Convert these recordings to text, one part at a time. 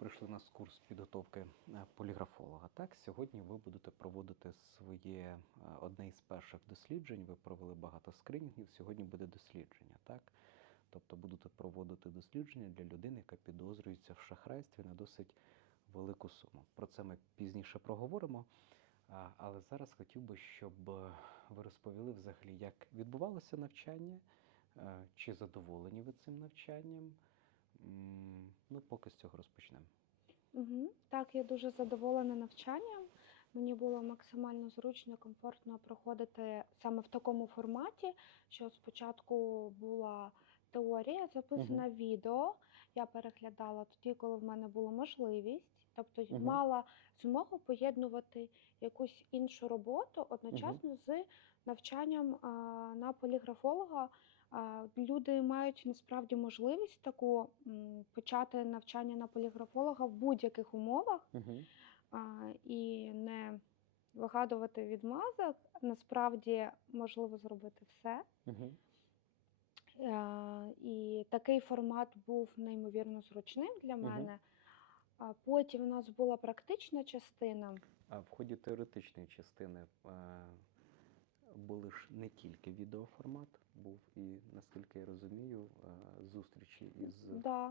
прийшли на курс підготовки е, поліграфолога. Так, сьогодні ви будете проводити своє е, одне із перших досліджень. Ви провели багато скринінгів. Сьогодні буде дослідження, так? Тобто будете проводити дослідження для людини, яка підозрюється в шахрайстві на досить велику суму. Про це ми пізніше проговоримо. Але зараз хотів би, щоб е, ви розповіли взагалі, як відбувалося навчання, чи задоволені ви цим навчанням. Ну, поки з цього розпочнемо. Угу. Так, я дуже задоволена навчанням. Мені було максимально зручно, комфортно проходити саме в такому форматі, що спочатку була теорія, записана відео. Я переглядала тоді, коли в мене була можливість, тобто Мгм. мала змогу поєднувати якусь іншу роботу одночасно з навчанням а, на поліграфолога. Люди мають насправді можливість таку почати навчання на поліграфолога в будь-яких умовах Угу. і не вигадувати відмазок. Насправді можливо зробити все. Угу. І такий формат був неймовірно зручним для мене. Потім у нас була практична частина. А в ході теоретичної частини е, були ж не тільки відеоформат, був і, наскільки я розумію, е, зустрічі із. Да,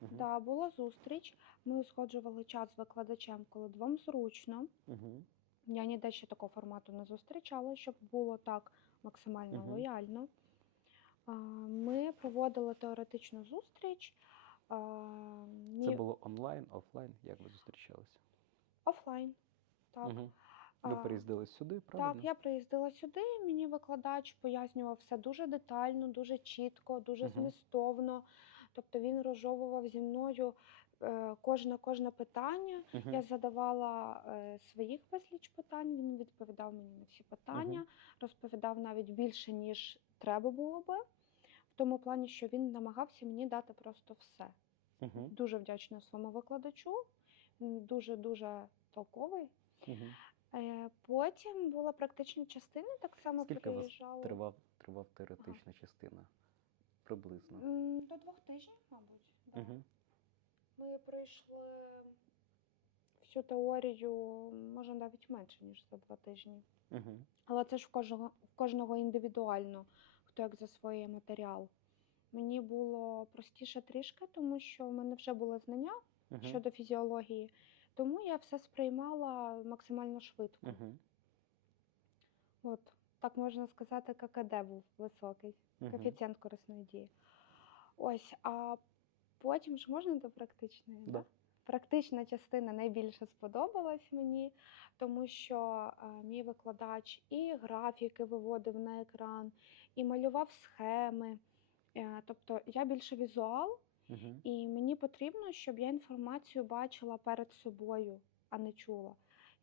Мгм. да, була зустріч. Ми узгоджували час з викладачем, коли двом зручно. Угу. Я ніде ще такого формату не зустрічала, щоб було так максимально Мгм. лояльно. Ми проводили теоретичну зустріч. Це було онлайн, офлайн, як ви зустрічалися? офлайн. Так. Угу. Ви А, приїздили сюди, правильно? Так, я приїздила сюди, мені викладач пояснював все дуже детально, дуже чітко, дуже Мгм. змістовно. Тобто він розжовував зі мною е, кожне кожне питання. Мгм. Я задавала е, своїх безліч питань, він відповідав мені на всі питання, Мгм. розповідав навіть більше, ніж треба було би. В тому плані, що він намагався мені дати просто все. Угу. Дуже вдячна своєму викладачу, він дуже-дуже толковий. Угу. Е, Потім була практична частина, так само Скільки у вас. Тривав, тривав теоретична частина? Приблизно. М, До двох тижнів, мабуть. Да. Угу. Ми пройшли всю теорію, може навіть менше, ніж за два тижні. Угу. Але це ж в кожного, в кожного індивідуально, хто як засвоює матеріал. Мені було простіше трішки, тому що в мене вже були знання Угу. щодо фізіології, тому я все сприймала максимально швидко. Угу. От так можна сказати, ККД був високий. Угу. коефіцієнт корисної дії. Ось, а потім ж можна до практичної? Да. Практична частина найбільше сподобалась мені, тому що е, мій викладач і графіки виводив на екран, і малював схеми. Е, тобто я більше візуал, Угу. і мені потрібно, щоб я інформацію бачила перед собою, а не чула.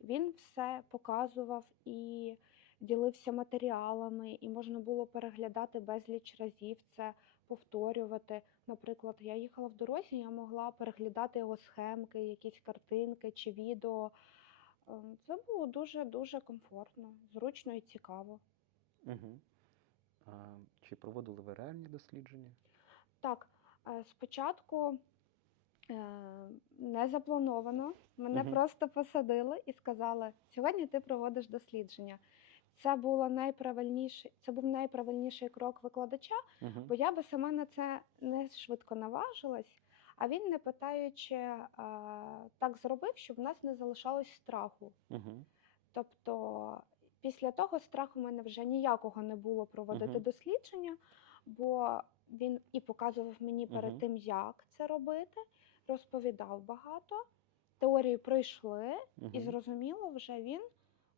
Він все показував і ділився матеріалами, і можна було переглядати безліч разів це, повторювати. Наприклад, я їхала в дорозі, я могла переглядати його схемки, якісь картинки чи відео. Ем, Це було дуже дуже комфортно, зручно і цікаво. Угу. А, чи проводили ви реальні дослідження? Так, спочатку е, не заплановано. Мене Мгм. просто посадили і сказали: сьогодні ти проводиш дослідження. Це було найправильніший, це був найправильніший крок викладача, Угу. бо я би сама на це не швидко наважилась. А він, не питаючи, е, так зробив, щоб в нас не залишалось страху. Угу. Тобто після того страху в мене вже ніякого не було проводити Мгм. дослідження, бо він і показував мені перед Мгм. тим, як це робити, розповідав багато. Теорію пройшли, і зрозуміло, вже він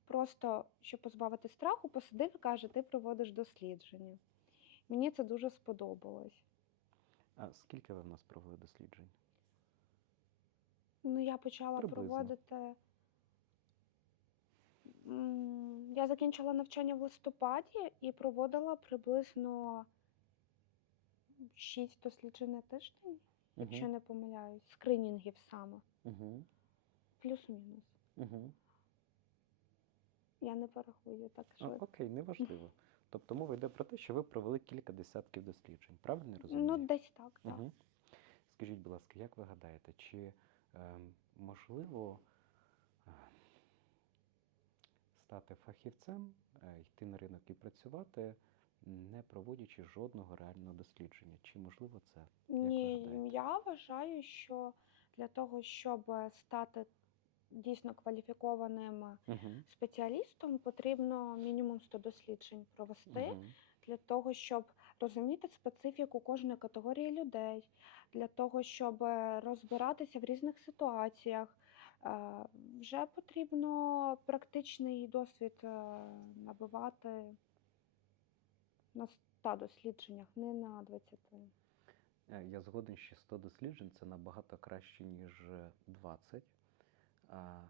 просто, щоб позбавити страху, посадив і каже: ти проводиш дослідження. Мені це дуже сподобалось. А скільки ви в нас провели досліджень? Ну, я почала Приблизно. проводити. М, Я закінчила навчання в листопаді і проводила приблизно 6 досліджень на тиждень, якщо не помиляюсь, скринінгів саме, Угу. плюс-мінус. Угу. Я не порахую так А, швидко. окей, неважливо. Тобто мова йде про те, що ви провели кілька десятків досліджень, правильно я розумію? Ну, десь так, так. Угу. Скажіть, будь ласка, як ви гадаєте, чи Ем, Можливо, е, стати фахівцем, е, йти на ринок і працювати, не проводячи жодного реального дослідження. Чи можливо це? Ні, я вважаю, що для того, щоб стати дійсно кваліфікованим Угу. спеціалістом, потрібно мінімум 100 досліджень провести Угу. для того, щоб розуміти специфіку кожної категорії людей, для того, щоб розбиратися в різних ситуаціях. Е, Вже потрібно практичний досвід е, набивати на 100 дослідженнях, не на 20. Е, Я згоден, що 100 досліджень це набагато краще, ніж 20, а,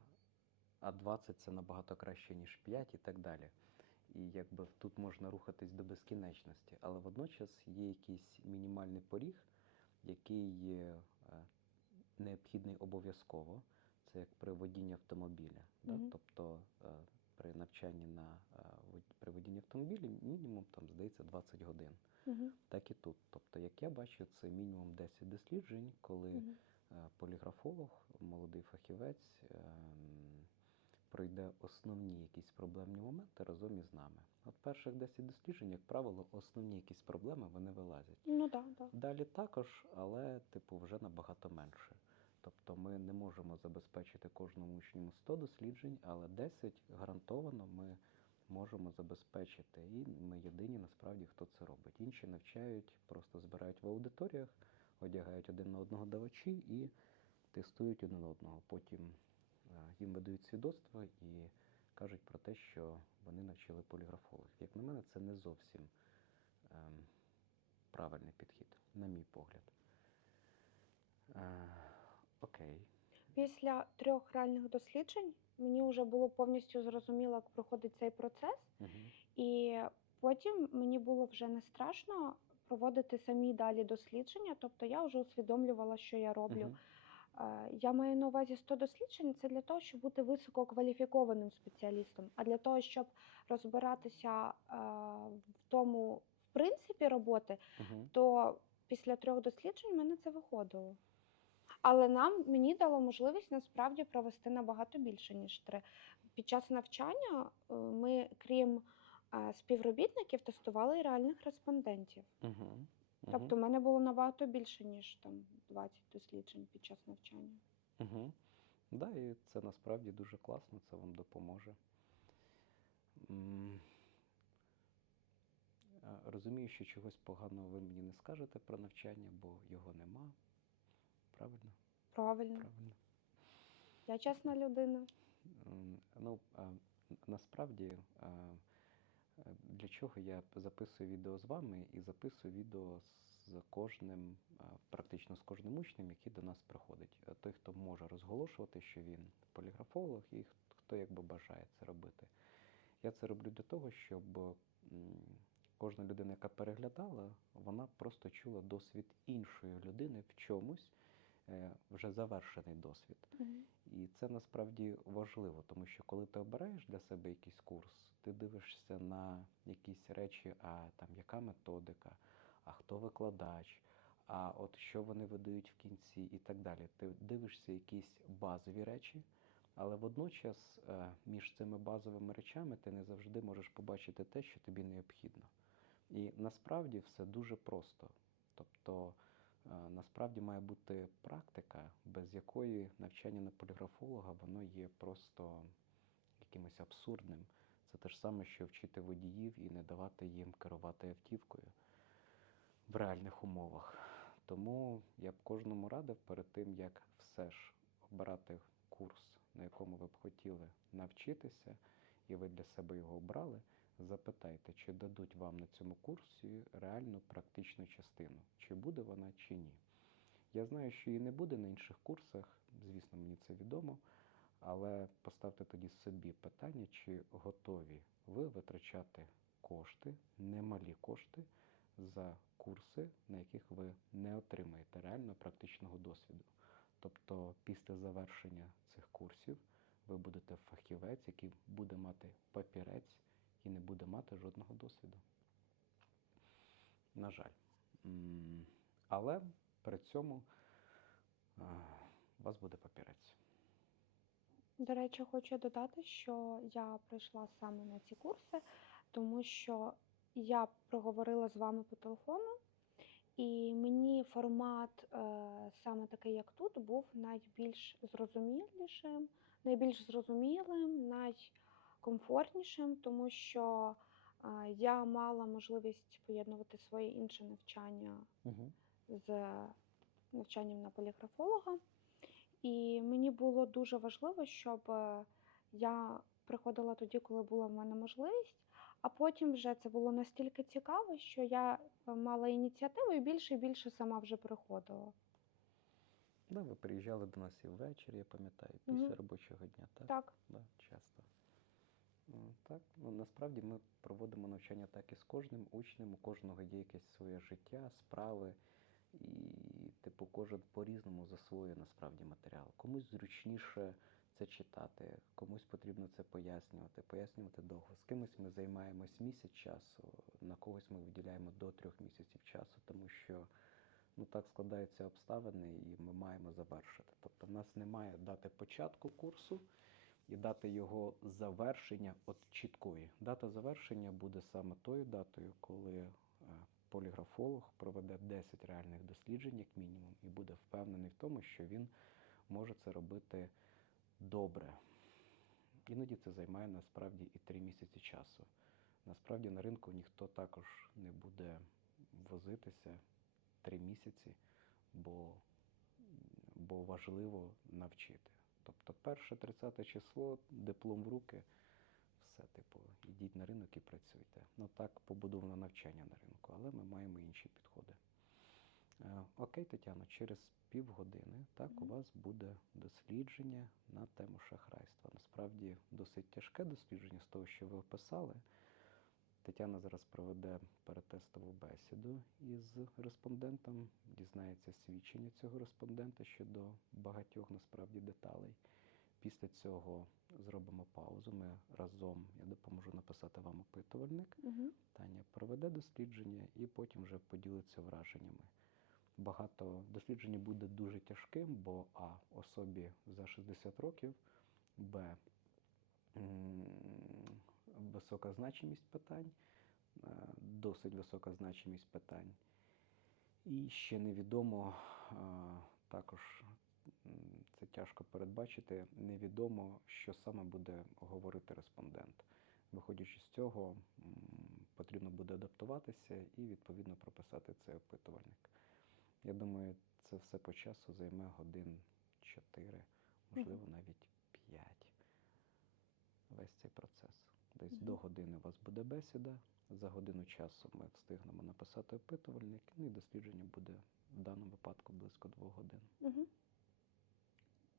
а 20 це набагато краще, ніж 5 і так далі. І якби тут можна рухатись до безкінечності, але водночас є якийсь мінімальний поріг, який є е, необхідний обов'язково. Це як при водінні автомобіля. Да? Тобто е, при навчанні на е, при водінні автомобіля мінімум там здається 20 годин. Угу. Так і тут. Тобто, як я бачу, це мінімум 10 досліджень, коли Угу. поліграфолог, молодий фахівець ем, пройде основні якісь проблемні моменти разом із нами. От перших 10 досліджень, як правило, основні якісь проблеми вони вилазять. Ну так, да, да. Далі також, але типу вже набагато менше. Тобто ми не можемо забезпечити кожному учню 100 досліджень, але 10 гарантовано ми можемо забезпечити. І ми єдині насправді, хто це робить. Інші навчають, просто збирають в аудиторіях, одягають один на одного давачі і тестують один одного. Потім е, їм видають свідоцтва і кажуть про те, що вони навчили поліграфологів. Як на мене, це не зовсім ем, правильний підхід, на мій погляд. Е, окей. Після трьох реальних досліджень мені вже було повністю зрозуміло, як проходить цей процес, Угу. і потім мені було вже не страшно проводити самі далі дослідження, тобто я вже усвідомлювала, що я роблю. Угу. Я маю на увазі 100 досліджень це для того, щоб бути висококваліфікованим спеціалістом. А для того, щоб розбиратися е, в тому, в принципі, роботи, Угу. то після трьох досліджень в мене це виходило. Але нам мені дало можливість насправді провести набагато більше, ніж три. Під час навчання е, ми, крім е, співробітників, тестували і реальних респондентів. Угу. Тобто в мене було набагато більше, ніж там 20 досліджень під час навчання. Угу. Да, і це насправді дуже класно, це вам допоможе. Розумію, що чогось поганого ви мені не скажете про навчання, бо його нема. Правильно? Правильно, я чесна людина. Ну, насправді, для чого я записую відео з вами і записую відео з кожним, практично з кожним учнем, який до нас приходить. Е, Той, хто може розголошувати, що він поліграфолог, і хто якби бажає це робити. Я це роблю для того, щоб кожна людина, яка переглядала, вона просто чула досвід іншої людини в чомусь, завершений досвід. Мгм. І це насправді важливо, тому що коли ти обираєш для себе якийсь курс, ти дивишся на якісь речі, а там яка методика, а хто викладач, а от що вони видають в кінці і так далі. Ти дивишся якісь базові речі, але водночас е, між цими базовими речами ти не завжди можеш побачити те, що тобі необхідно. І насправді все дуже просто. Тобто Насправді має бути практика, без якої навчання на поліграфолога воно є просто якимось абсурдним. Це те ж саме, що вчити водіїв і не давати їм керувати автівкою в реальних умовах. Тому я б кожному радив перед тим, як все ж обирати курс, на якому ви б хотіли навчитися, і ви для себе його обрали, запитайте, чи дадуть вам на цьому курсі реальну практичну частину, чи буде вона, чи ні. Я знаю, що її не буде на інших курсах, звісно, мені це відомо, але поставте тоді собі питання, чи готові ви витрачати кошти, немалі кошти за курси, на яких ви не отримаєте реально практичного досвіду. Тобто, після завершення цих курсів ви будете фахівець, який буде мати папірець і не буде мати жодного досвіду. На жаль. Але при цьому у вас буде папірець. До речі, хочу додати, що я прийшла саме на ці курси, тому що я проговорила з вами по телефону, і мені формат е, саме такий, як тут, був найбільш зрозумілішим, найбільш зрозумілим, найкомфортнішим, тому що я мала можливість поєднувати своє інше навчання Угу. з навчанням на поліграфолога. І мені було дуже важливо, щоб е, я приходила тоді, коли була в мене можливість, а потім вже це було настільки цікаво, що я мала ініціативу і більше і більше сама вже приходила. Да, ви приїжджали до нас і ввечері, я пам'ятаю, після Мгм. робочого дня, так? Так, Да, часто. М, Так, ну насправді ми проводимо навчання так і з кожним учнем, у кожного є якесь своє життя, справи, і, типу, кожен по-різному засвоює насправді матеріал. Комусь зручніше це читати, комусь потрібно це пояснювати, пояснювати довго. З кимось ми займаємось місяць часу, на когось ми виділяємо до трьох місяців часу, тому що ну так складаються обставини, і ми маємо завершити. Тобто, в нас немає дати початку курсу і дати його завершення от чіткої. Дата завершення буде саме тою датою, коли е, поліграфолог проведе 10 реальних досліджень, як мінімум, і буде впевнений в тому, що він може це робити добре. Іноді це займає насправді і 3 місяці часу. Насправді на ринку ніхто також не буде возитися 3 місяці, бо, бо важливо навчити. Тобто перше 30 число, диплом в руки, все, типу, ідіть на ринок і працюйте. Ну так побудовано навчання на ринку, але ми маємо інші підходи. Е, Окей, Тетяно, через півгодини так, у вас буде дослідження на тему шахрайства. Насправді досить тяжке дослідження з того, що ви описали. Тетяна зараз проведе перетестову бесіду із респондентом, дізнається свідчення цього респондента щодо багатьох насправді деталей. Після цього зробимо паузу. Ми разом я допоможу написати вам опитувальник. угу. Таня проведе дослідження і потім вже поділиться враженнями. Багато дослідження буде дуже тяжким, бо А. Особі за 60 років, Б. Висока значимість питань, е, досить висока значимість питань. І ще невідомо, е, також це тяжко передбачити, невідомо, що саме буде говорити респондент. Виходячи з цього, потрібно буде адаптуватися і відповідно прописати цей опитувальник. Я думаю, це все по часу займе годин 4, можливо, навіть 5. Весь цей процес. Десь Мгм. до години у вас буде бесіда. За годину часу ми встигнемо написати опитувальник, ну і дослідження буде в даному випадку близько двох годин. Угу.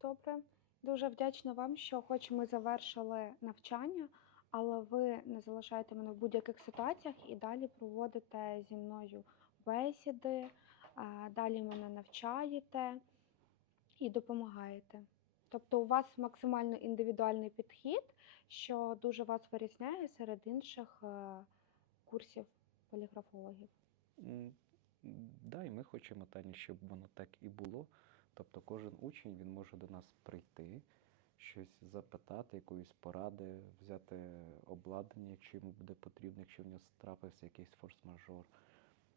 Добре. Дуже вдячна вам, що хоч ми завершили навчання, але ви не залишаєте мене в будь-яких ситуаціях і далі проводите зі мною бесіди, далі мене навчаєте і допомагаєте. Тобто у вас максимально індивідуальний підхід, що дуже вас вирізняє серед інших е, курсів поліграфологів. Да, і ми хочемо, Таня, щоб воно так і було. Тобто кожен учень він може до нас прийти, щось запитати, якоїсь поради, взяти обладнання, якщо йому буде потрібно, якщо в нього трапився якийсь форс-мажор,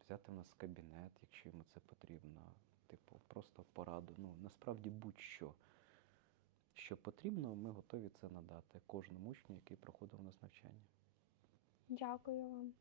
взяти в нас кабінет, якщо йому це потрібно, типу, просто пораду. Ну, насправді будь-що що потрібно, ми готові це надати кожному учню, який проходив у нас навчання. Дякую вам.